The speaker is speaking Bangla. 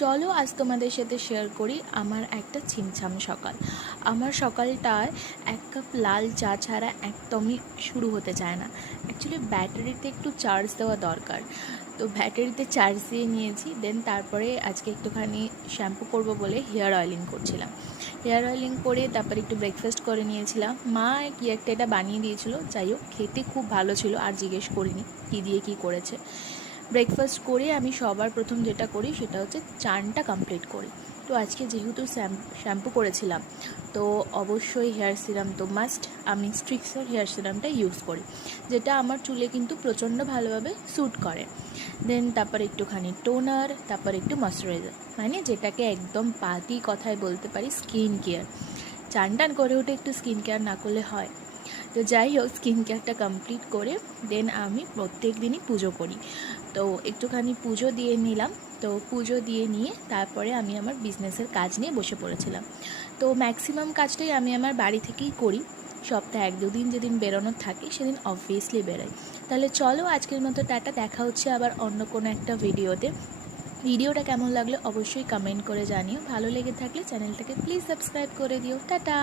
চলো আজ তোমাদের সাথে শেয়ার করি আমার একটা ছিমছাম সকাল। আমার সকালটায় এক কাপ লাল চা ছাড়া একদমই শুরু হতে চায় না। অ্যাকচুয়ালি ব্যাটারিতে একটু চার্জ দেওয়া দরকার, তো ব্যাটারিতে চার্জ দিয়ে নিয়েছি। দেন তারপরে আজকে একটুখানি শ্যাম্পু করব বলে হেয়ার অয়েলিং করছিলাম। হেয়ার অয়েলিং করে তারপরে একটু ব্রেকফাস্ট করে নিয়েছিলাম। মা কি একটা এটা বানিয়ে দিয়েছিল, যাই হোক খেতে খুব ভালো ছিল, আর জিজ্ঞেস করিনি কী দিয়ে কী করেছে। ব্রেকফাস্ট করে আমি সবার প্রথম যেটা করি সেটা হচ্ছে চানটা কমপ্লিট করি। তো আজকে যেহেতু শ্যাম্পু করেছিলাম, তো অবশ্যই হেয়ার সিরাম তো মাস্ট। আমি স্ট্রিক্সের হেয়ার সিরামটা ইউজ করি, যেটা আমার চুলে কিন্তু প্রচণ্ড ভালোভাবে স্যুট করে। দেন তারপর একটুখানি টোনার, তারপর একটু ময়শ্চারাইজার, মানে যেটাকে একদম পাতি কথায় বলতে পারি স্কিন কেয়ার। চান টান করে উঠে একটু স্কিন কেয়ার না করলে হয়? তো যাই হোক, স্কিন কেয়ারটা কমপ্লিট করে দেন আমি প্রত্যেক দিনই পুজো করি। তো একটুখানি পুজো দিয়ে নিলাম। তো পুজো দিয়ে নিয়ে তারপরে আমি আমার বিজনেসের কাজ নিয়ে বসে পড়েছিলাম। তো ম্যাক্সিমাম কাজটাই আমি আমার বাড়ি থেকেই করি। সপ্তাহে 1-2 দিন যেদিন বেরোনোর থাকে সেদিন অবভিয়াসলি বেরোই। তাহলে চলো আজকের মতো টাটা, দেখা হচ্ছে আবার অন্য কোনো একটা ভিডিওতে। ভিডিওটা কেমন লাগলো অবশ্যই কমেন্ট করে জানিও। ভালো লেগে থাকলে চ্যানেলটাকে প্লিজ সাবস্ক্রাইব করে দিও। টাটা।